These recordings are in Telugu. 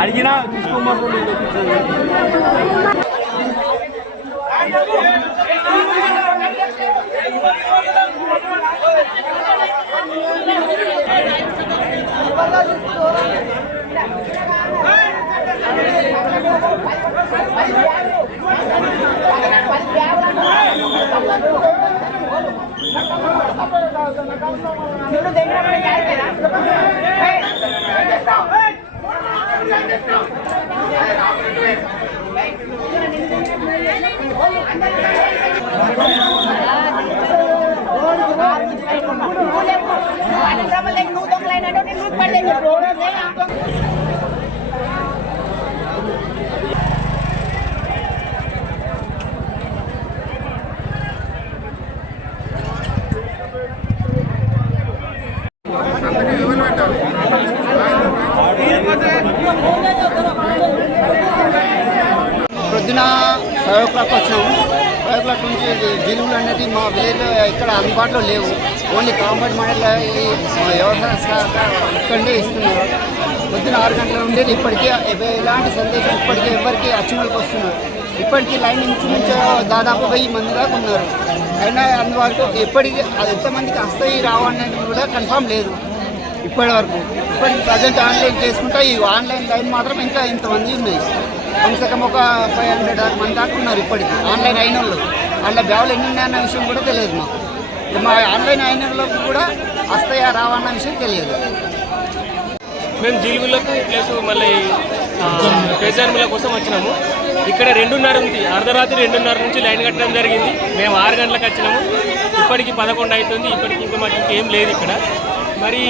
అడిగినా తీసుకోమని పొద్దున 5 o'clock వచ్చాము. 5 o'clock నుంచి జిలుగులు అనేది మా విలేజ్లో ఇక్కడ అందుబాటులో లేవు. ఓన్లీ కాంపౌండ్ మోడల్ ఈ వ్యవసాయ శాఖ ఇక్కడే ఇస్తున్నారు. పొద్దున 6 గంటల ఉండేది ఇప్పటికీ ఎలాంటి సందేశం ఇప్పటికీ ఎవరికి అచ్చుమలకు వస్తున్నారు. ఇప్పటికీ లైన్ ఇంచుమించు దాదాపు 1000 మంది దాకా ఉన్నారు. అయినా అందువరకు ఎప్పటికీ అది ఎంతమందికి వస్తాయి రావనేది కూడా కన్ఫామ్ లేదు ఇప్పటి వరకు. ఇప్పటికి ప్రజెంట్ ఆన్లైన్ చేసుకుంటే ఈ ఆన్లైన్ లైన్ మాత్రం ఇంకా ఇంతమంది ఉన్నాయి. కనీసం ఒక 500 మంది దాకా ఉన్నారు ఇప్పటికి ఆన్లైన్ అయిన వాళ్ళు. వాళ్ళ బ్యాగులు ఎన్ని ఉన్నాయన్న విషయం కూడా తెలియదు మాకు. మా ఆన్లైన్ అయిన వాళ్ళకి కూడా వస్తాయా రావన్న విషయం తెలియదు. మేము జీలుగులకు ప్లస్ మళ్ళీ పేజార్ముల కోసం వచ్చినాము. ఇక్కడ 2:30 ఉంది. అర్ధరాత్రి 2:30 నుంచి లైన్ కట్టడం జరిగింది. మేము 6 గంటలకు వచ్చినాము. ఇప్పటికి 11 అవుతుంది. ఇప్పటికి ఇంకా మాకు ఇంకేం లేదు ఇక్కడ. మరి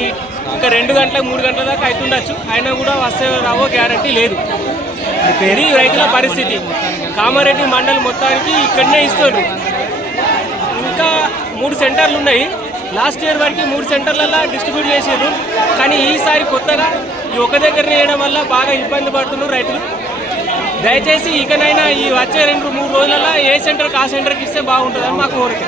ఇంకా 2 గంటలకు 3 గంటల దాకా అవుతుండొచ్చు. అయినా కూడా వస్తే రావో గ్యారంటీ లేదు. ఇది రైతుల పరిస్థితి. కామారెడ్డి మండలి మొత్తానికి ఇక్కడనే ఇస్తారు. ఇంకా 3 సెంటర్లు ఉన్నాయి. లాస్ట్ ఇయర్ వరకు 3 సెంటర్లలో డిస్ట్రిబ్యూట్ చేసారు. కానీ ఈసారి కొత్తగా ఈ ఒక దగ్గర వేయడం వల్ల బాగా ఇబ్బంది పడుతున్నారు రైతులు. దయచేసి ఇకనైనా ఈ వచ్చే 2-3 రోజులలో ఏ సెంటర్కి ఆ సెంటర్కి ఇస్తే బాగుంటుందని మాకు కోరిక.